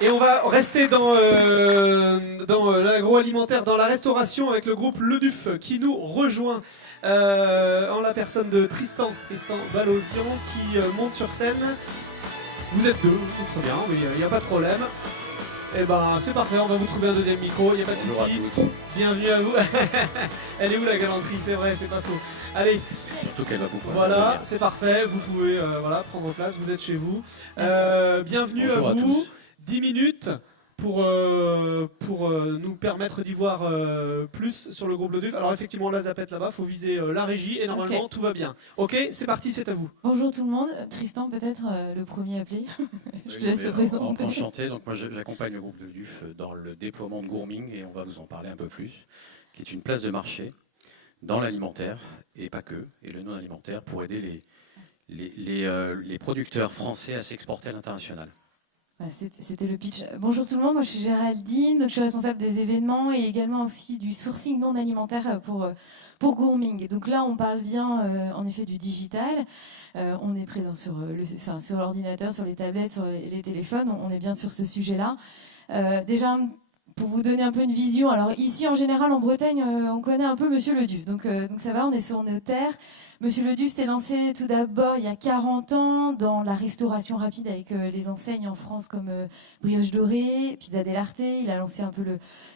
Et on va rester dans l'agroalimentaire, dans la restauration avec le groupe Le Duf qui nous rejoint en la personne de Tristan Balosian qui monte sur scène. Vous êtes deux, c'est très bien, oui, il n'y a pas de problème. Et ben c'est parfait, on va vous trouver un deuxième micro, il n'y a pas de souci. Bienvenue à vous. Elle est où la galanterie? C'est vrai, c'est pas faux. Allez. Surtout qu'elle va beaucoup. Voilà, c'est parfait, vous pouvez prendre place, vous êtes chez vous. Bienvenue Bonjour à vous. tous. 10 minutes pour nous permettre d'y voir plus sur le groupe Le Duf. Alors effectivement, la zapette là-bas, il faut viser la régie et normalement tout va bien. Ok, c'est parti, c'est à vous. Bonjour tout le monde. Tristan peut-être le premier appelé. Je te laisse te présenter. Enchanté, donc moi j'accompagne le groupe Le Duf dans le déploiement de Gourming et on va vous en parler un peu plus, qui est une place de marché dans l'alimentaire et pas que, et le non alimentaire pour aider les producteurs français à s'exporter à l'international. Voilà, c'était le pitch. Bonjour tout le monde, moi je suis Géraldine, donc je suis responsable des événements et également aussi du sourcing non alimentaire pour Gourming. Donc là on parle bien en effet du digital, on est présent sur l'ordinateur, sur les tablettes, sur les téléphones, on est bien sur ce sujet-là. Déjà pour vous donner un peu une vision, alors ici en général en Bretagne on connaît un peu Monsieur Le Duf, donc ça va, on est sur nos terres. Monsieur Le Duf s'est lancé tout d'abord il y a 40 ans dans la restauration rapide avec les enseignes en France comme Brioche Dorée, Pizza dell'Arte. Il a lancé un peu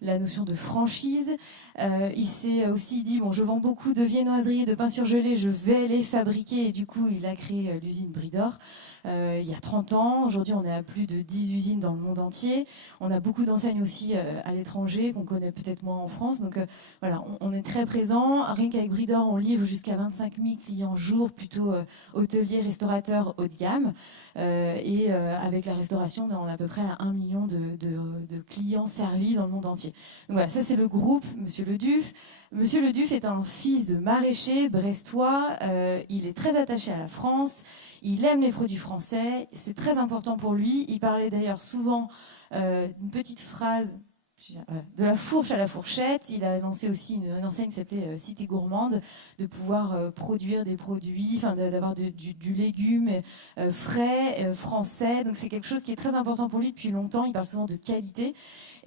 la notion de franchise. Il s'est aussi dit, bon, je vends beaucoup de viennoiseries et de pain surgelé, je vais les fabriquer. Et du coup, il a créé l'usine Bridor il y a 30 ans. Aujourd'hui, on est à plus de 10 usines dans le monde entier. On a beaucoup d'enseignes aussi à l'étranger qu'on connaît peut-être moins en France. Donc voilà, on est très présent. Rien qu'avec Bridor, on livre jusqu'à 25 000 clients jour, plutôt hôteliers, restaurateurs haut de gamme. Et avec la restauration, on est à peu près à 1 million de clients servis dans le monde entier. Donc voilà, ça c'est le groupe Monsieur Le Duf. Monsieur Le Duf est un fils de maraîcher brestois. Il est très attaché à la France. Il aime les produits français. C'est très important pour lui. Il parlait d'ailleurs souvent d'une petite phrase de la fourche à la fourchette. Il a lancé aussi une enseigne qui s'appelait Cité Gourmande, de pouvoir produire des produits, d'avoir du légume frais, français. Donc c'est quelque chose qui est très important pour lui depuis longtemps. Il parle souvent de qualité.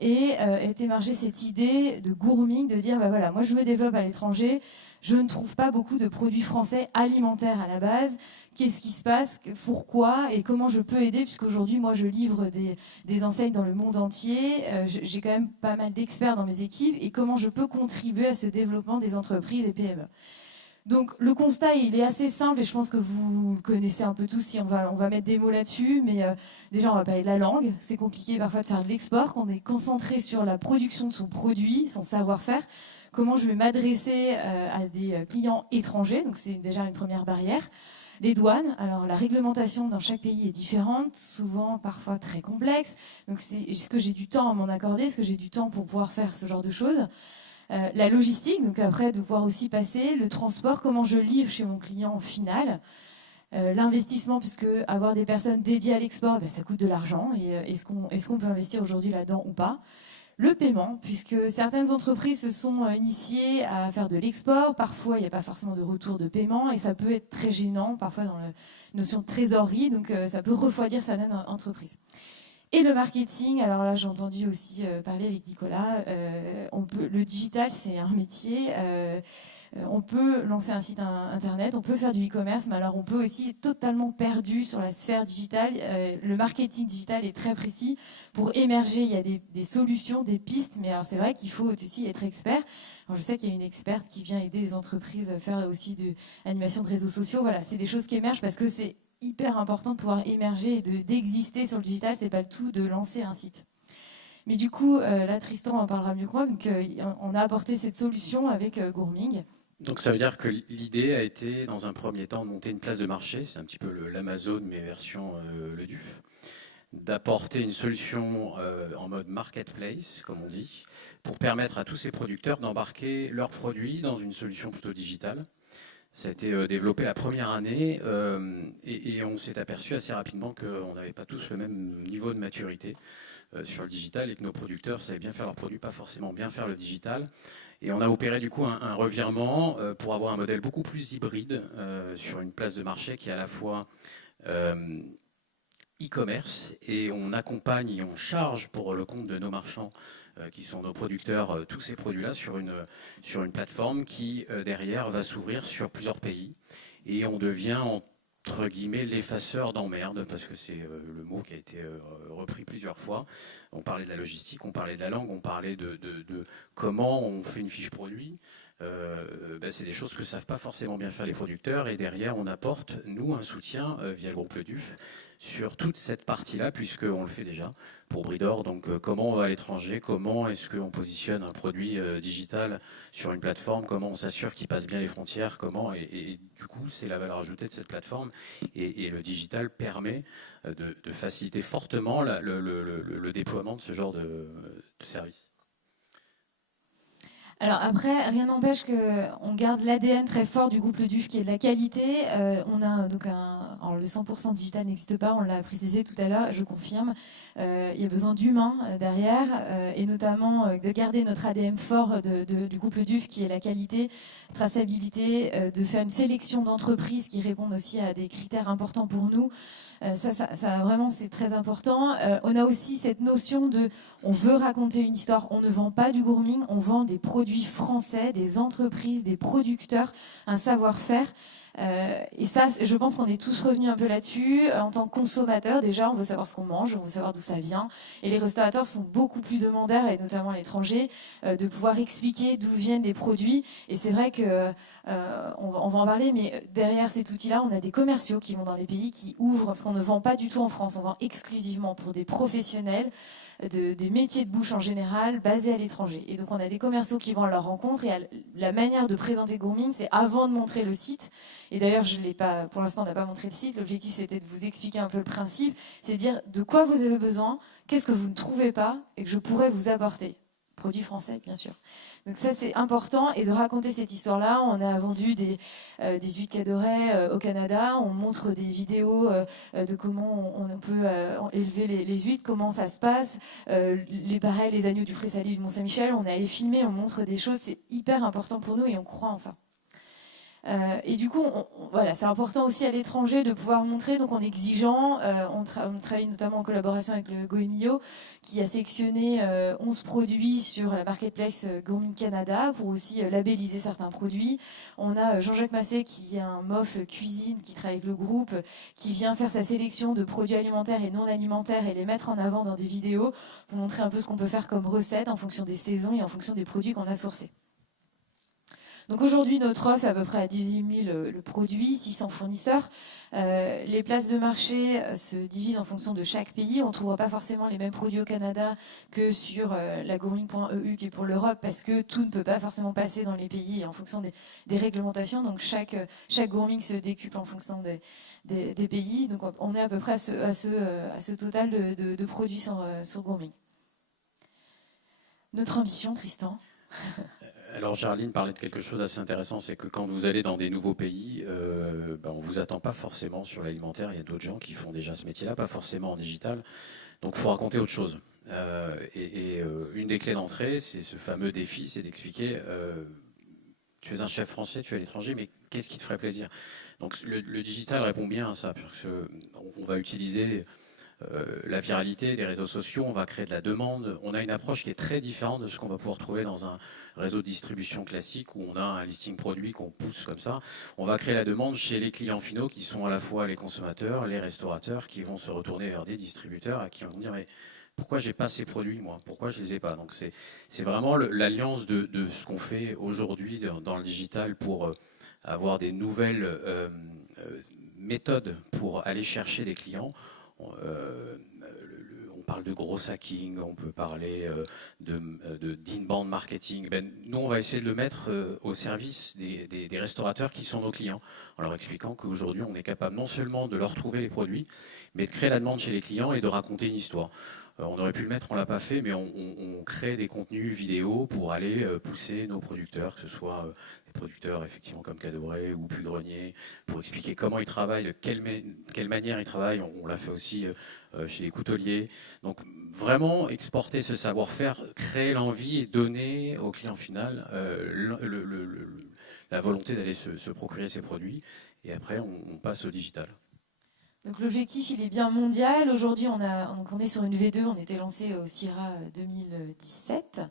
Et est émergée cette idée de Gourming, de dire, bah voilà, moi je me développe à l'étranger, je ne trouve pas beaucoup de produits français alimentaires à la base. Qu'est-ce qui se passe, pourquoi et comment je peux aider, puisqu'aujourd'hui moi je livre des enseignes dans le monde entier, j'ai quand même pas mal d'experts dans mes équipes, et comment je peux contribuer à ce développement des entreprises et PME. Donc le constat il est assez simple et je pense que vous le connaissez un peu tous, si on va mettre des mots là-dessus, mais déjà on va parler de la langue, c'est compliqué parfois de faire de l'export, quand on est concentré sur la production de son produit, son savoir-faire, comment je vais m'adresser à des clients étrangers, donc c'est déjà une première barrière. Les douanes, alors la réglementation dans chaque pays est différente, souvent parfois très complexe, donc est-ce que j'ai du temps à m'en accorder, est-ce que j'ai du temps pour pouvoir faire ce genre de choses? La logistique, donc après de pouvoir aussi passer, le transport, comment je livre chez mon client final, l'investissement, puisque avoir des personnes dédiées à l'export, ça coûte de l'argent, et est-ce qu'on peut investir aujourd'hui là-dedans ou pas? Le paiement, puisque certaines entreprises se sont initiées à faire de l'export, parfois il n'y a pas forcément de retour de paiement, et ça peut être très gênant, parfois dans la notion de trésorerie, donc ça peut refroidir certaines entreprises. Et le marketing, alors là j'ai entendu aussi parler avec Nicolas, le digital c'est un métier, on peut lancer un site internet, on peut faire du e-commerce, mais alors on peut aussi être totalement perdu sur la sphère digitale. Le marketing digital est très précis. Pour émerger, il y a des solutions, des pistes, mais alors c'est vrai qu'il faut aussi être expert. Alors je sais qu'il y a une experte qui vient aider les entreprises à faire aussi de l'animation de réseaux sociaux. Voilà, c'est des choses qui émergent parce que c'est hyper important de pouvoir émerger et d'exister sur le digital. C'est pas le tout de lancer un site. Mais du coup, là, Tristan en parlera mieux que moi. Donc, on a apporté cette solution avec Gourming. Donc ça veut dire que l'idée a été, dans un premier temps, de monter une place de marché, c'est un petit peu l'Amazon, mais version Le Duf, d'apporter une solution en mode marketplace, comme on dit, pour permettre à tous ces producteurs d'embarquer leurs produits dans une solution plutôt digitale. Ça a été développé la première année et on s'est aperçu assez rapidement qu'on n'avait pas tous le même niveau de maturité sur le digital et que nos producteurs savaient bien faire leurs produits, pas forcément bien faire le digital. Et on a opéré du coup un revirement pour avoir un modèle beaucoup plus hybride sur une place de marché qui est à la fois e-commerce et on accompagne et on charge pour le compte de nos marchands qui sont nos producteurs, tous ces produits-là sur une plateforme qui, derrière, va s'ouvrir sur plusieurs pays. Et on devient, entre guillemets, l'effaceur d'emmerde, parce que c'est le mot qui a été repris plusieurs fois. On parlait de la logistique, on parlait de la langue, on parlait de comment on fait une fiche produit. C'est des choses que ne savent pas forcément bien faire les producteurs. Et derrière, on apporte, nous, un soutien via le groupe Le Duf sur toute cette partie-là, puisqu'on le fait déjà pour Bridor. Donc, comment on va à l'étranger, comment est-ce qu'on positionne un produit digital sur une plateforme, comment on s'assure qu'il passe bien les frontières, comment, et du coup, c'est la valeur ajoutée de cette plateforme. Et le digital permet de faciliter fortement le déploiement de ce genre de service. Alors après, rien n'empêche qu'on garde l'ADN très fort du groupe Le Duf qui est de la qualité. On a donc alors le 100% digital n'existe pas, on l'a précisé tout à l'heure, je confirme. Il y a besoin d'humains derrière et notamment de garder notre ADN fort du groupe Le Duf qui est la qualité, traçabilité, de faire une sélection d'entreprises qui répondent aussi à des critères importants pour nous. Ça vraiment, c'est très important. On a aussi cette notion de, on veut raconter une histoire, on ne vend pas du grooming, on vend des produits français, des entreprises, des producteurs, un savoir-faire. Et ça, je pense qu'on est tous revenus un peu là-dessus. En tant que consommateur, déjà, on veut savoir ce qu'on mange, on veut savoir d'où ça vient. Et les restaurateurs sont beaucoup plus demandeurs, et notamment à l'étranger, de pouvoir expliquer d'où viennent les produits. Et c'est vrai que on va en parler, mais derrière cet outil-là, on a des commerciaux qui vont dans les pays qui ouvrent, parce qu'on ne vend pas du tout en France, on vend exclusivement pour des professionnels, des métiers de bouche en général, basés à l'étranger. Et donc on a des commerciaux qui vont à leur rencontre, et la manière de présenter Gourmine, c'est avant de montrer le site. Et d'ailleurs, je l'ai pas, pour l'instant, on n'a pas montré le site. L'objectif, c'était de vous expliquer un peu le principe, c'est de dire de quoi vous avez besoin, qu'est-ce que vous ne trouvez pas et que je pourrais vous apporter. Produits français, bien sûr. Donc ça, c'est important. Et de raconter cette histoire-là, on a vendu des huîtres Cadoret au Canada. On montre des vidéos de comment on peut élever les huîtres, comment ça se passe. Les barils, les agneaux du Pré-Salé du Mont-Saint-Michel, on est allé filmer, on montre des choses. C'est hyper important pour nous et on croit en ça. Et du coup, voilà, c'est important aussi à l'étranger de pouvoir montrer. Donc, on est exigeant. On travaille notamment en collaboration avec le Goemio, qui a sélectionné 11 produits sur la marketplace Gourmand Canada pour aussi labelliser certains produits. On a Jean-Jacques Massé, qui est un MOF cuisine, qui travaille avec le groupe, qui vient faire sa sélection de produits alimentaires et non alimentaires et les mettre en avant dans des vidéos pour montrer un peu ce qu'on peut faire comme recette en fonction des saisons et en fonction des produits qu'on a sourcés. Donc aujourd'hui, notre offre est à peu près à 18 000 le produit, 600 fournisseurs. Les places de marché se divisent en fonction de chaque pays. On ne trouvera pas forcément les mêmes produits au Canada que sur la gourming.eu qui est pour l'Europe, parce que tout ne peut pas forcément passer dans les pays en fonction des réglementations. Donc chaque gourming se décuple en fonction des pays. Donc on est à peu près à ce total de produits sur gourming. Notre ambition, Tristan. Alors Géraldine parlait de quelque chose d'assez intéressant, c'est que quand vous allez dans des nouveaux pays, on ne vous attend pas forcément sur l'alimentaire. Il y a d'autres gens qui font déjà ce métier-là, pas forcément en digital. Donc il faut raconter autre chose. Une des clés d'entrée, c'est ce fameux défi, c'est d'expliquer, tu es un chef français, tu es à l'étranger, mais qu'est-ce qui te ferait plaisir? Donc le digital répond bien à ça, parce qu'on va utiliser la viralité des réseaux sociaux, on va créer de la demande. On a une approche qui est très différente de ce qu'on va pouvoir trouver dans un réseau de distribution classique où on a un listing produit qu'on pousse comme ça. On va créer la demande chez les clients finaux qui sont à la fois les consommateurs, les restaurateurs qui vont se retourner vers des distributeurs à qui vont dire mais pourquoi j'ai pas ces produits moi? Pourquoi je les ai pas? Donc c'est vraiment l'alliance de ce qu'on fait aujourd'hui dans le digital pour avoir des nouvelles méthodes pour aller chercher des clients. On parle de gros hacking, on peut parler d'inbound marketing. Nous, on va essayer de le mettre au service des restaurateurs qui sont nos clients, en leur expliquant qu'aujourd'hui, on est capable non seulement de leur trouver les produits, mais de créer la demande chez les clients et de raconter une histoire. On aurait pu le mettre, on l'a pas fait, mais on crée des contenus vidéo pour aller pousser nos producteurs, que ce soit des producteurs effectivement comme Cadoret ou Puy-Grenier, pour expliquer comment ils travaillent, de quelle manière ils travaillent. On l'a fait aussi chez les couteliers. Donc vraiment exporter ce savoir-faire, créer l'envie et donner au client final la volonté d'aller se procurer ces produits. Et après, on passe au digital. Donc l'objectif, il est bien mondial. Aujourd'hui, on est sur une V2. On était lancé au CIRA 2017.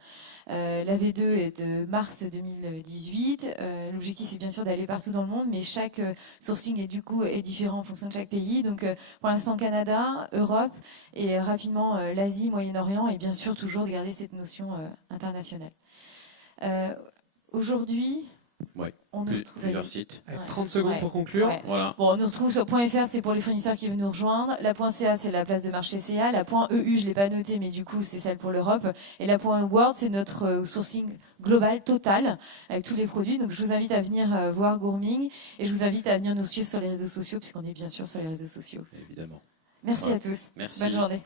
La V2 est de mars 2018. L'objectif est bien sûr d'aller partout dans le monde, mais chaque sourcing est différent en fonction de chaque pays. Donc pour l'instant, Canada, Europe et rapidement l'Asie, Moyen-Orient, et bien sûr toujours de garder cette notion internationale. Aujourd'hui, on nous retrouve plusieurs sites. Avec 30 secondes pour conclure. Ouais. Voilà. Bon, on nous retrouve sur .fr, c'est pour les fournisseurs qui veulent nous rejoindre. La .ca, c'est la place de marché CA. La .eu, je l'ai pas noté, mais du coup, c'est celle pour l'Europe. Et la .world, c'est notre sourcing global, total, avec tous les produits. Donc, je vous invite à venir voir Gourming et je vous invite à venir nous suivre sur les réseaux sociaux, puisqu'on est bien sûr sur les réseaux sociaux. Évidemment. Merci à tous. Merci. Bonne journée.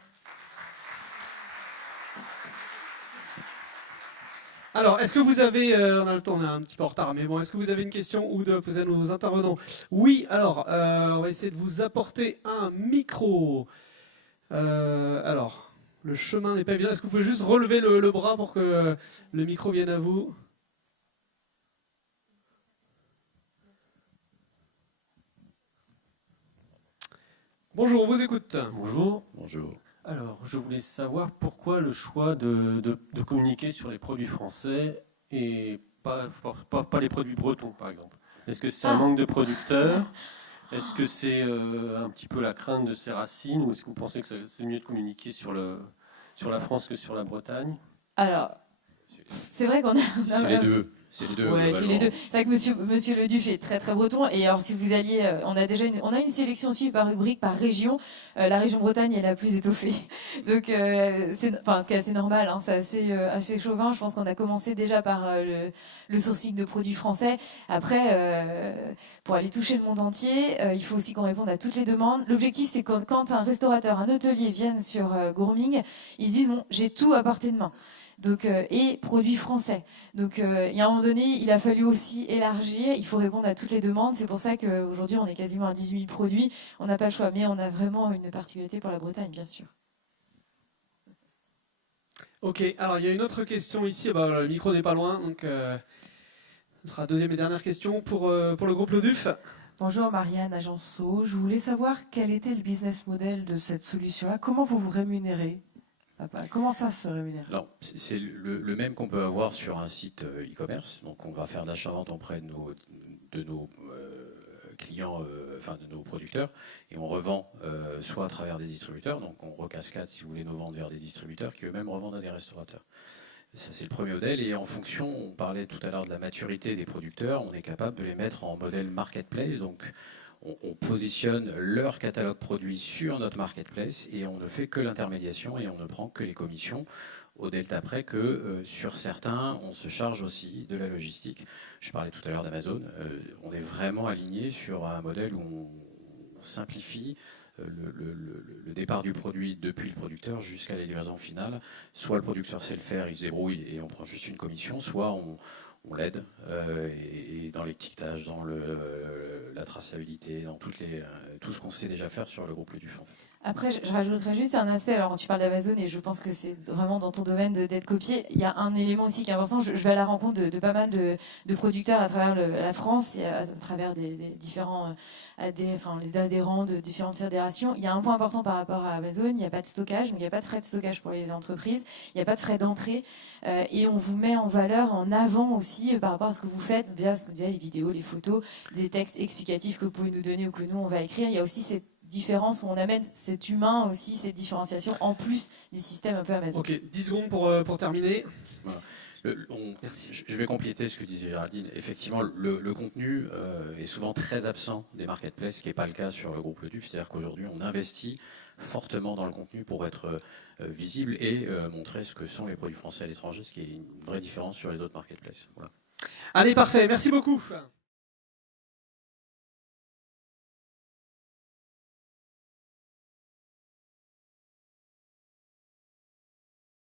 Alors, est-ce que vous avez, on a le temps, on est un petit peu en retard, mais bon, est-ce que vous avez une question ou de poser à nos intervenants? Oui, alors, on va essayer de vous apporter un micro. Alors, le chemin n'est pas évident. Est-ce que vous pouvez juste relever le bras pour que le micro vienne à vous? Bonjour, on vous écoute. Bonjour. Bonjour. Alors, je voulais savoir pourquoi le choix de communiquer sur les produits français et pas les produits bretons, par exemple. Est-ce que c'est un manque de producteurs? Est-ce que c'est un petit peu la crainte de ses racines? Ou est-ce que vous pensez que c'est mieux de communiquer sur la France que sur la Bretagne? Alors, c'est vrai qu'on a... C'est les deux. C'est les deux. Ouais, c'est les deux. C'est vrai que Monsieur Leduc est très très breton. Et alors, si vous alliez, on a une sélection aussi par rubrique, par région. La région Bretagne est la plus étoffée. Donc, ce qui est assez normal. Hein, c'est assez chauvin. Je pense qu'on a commencé déjà par le sourcing de produits français. Après, pour aller toucher le monde entier, il faut aussi qu'on réponde à toutes les demandes. L'objectif, c'est quand un restaurateur, un hôtelier viennent sur Gourming, ils se disent bon, j'ai tout à portée de main. Donc, et produits français. Donc, il y a un moment donné, il a fallu aussi élargir. Il faut répondre à toutes les demandes. C'est pour ça qu'aujourd'hui, on est quasiment à 18 000 produits. On n'a pas le choix, mais on a vraiment une particularité pour la Bretagne, bien sûr. Ok, alors il y a une autre question ici. Le micro n'est pas loin, donc ce sera la deuxième et dernière question pour le groupe Loduf. Bonjour Marianne, agence So. Je voulais savoir quel était le business model de cette solution-là. Comment vous vous rémunérez? Comment ça se rémunère? Alors, c'est le même qu'on peut avoir sur un site e-commerce. Donc, on va faire d'achat-vente auprès de nos clients, enfin de nos producteurs, et on revend soit à travers des distributeurs. Donc, on recascade, si vous voulez, nos ventes vers des distributeurs qui eux-mêmes revendent à des restaurateurs. Ça, c'est le premier modèle. Et en fonction, on parlait tout à l'heure de la maturité des producteurs, on est capable de les mettre en modèle marketplace. Donc, on positionne leur catalogue produit sur notre marketplace et on ne fait que l'intermédiation et on ne prend que les commissions au delta près que sur certains, on se charge aussi de la logistique. Je parlais tout à l'heure d'Amazon. On est vraiment aligné sur un modèle où on simplifie le départ du produit depuis le producteur jusqu'à la livraison finale. Soit le producteur sait le faire, il se débrouille et on prend juste une commission, soit on l'aide et dans l'étiquetage, dans la traçabilité, dans tout ce qu'on sait déjà faire sur le groupe Loduf. En fait. Après, je rajouterais juste un aspect. Alors, tu parles d'Amazon et je pense que c'est vraiment dans ton domaine d'être copié. Il y a un élément aussi qui est important. Je vais à la rencontre de pas mal de producteurs à travers la France et à travers des différents les adhérents de différentes fédérations. Il y a un point important par rapport à Amazon. Il n'y a pas de stockage, donc il n'y a pas de frais de stockage pour les entreprises. Il n'y a pas de frais d'entrée et on vous met en valeur, en avant aussi par rapport à ce que vous faites via ce que vous disiez, les vidéos, les photos, des textes explicatifs que vous pouvez nous donner ou que nous on va écrire. Il y a aussi cette différence où on amène cet humain aussi, cette différenciation en plus des systèmes un peu Amazon. Ok, 10 secondes pour terminer. Voilà. Je vais compléter ce que disait Géraldine. Effectivement, le contenu est souvent très absent des marketplaces, ce qui n'est pas le cas sur le groupe Loduf. C'est-à-dire qu'aujourd'hui, on investit fortement dans le contenu pour être visible et montrer ce que sont les produits français à l'étranger, ce qui est une vraie différence sur les autres marketplaces. Voilà. Allez, parfait. Merci beaucoup.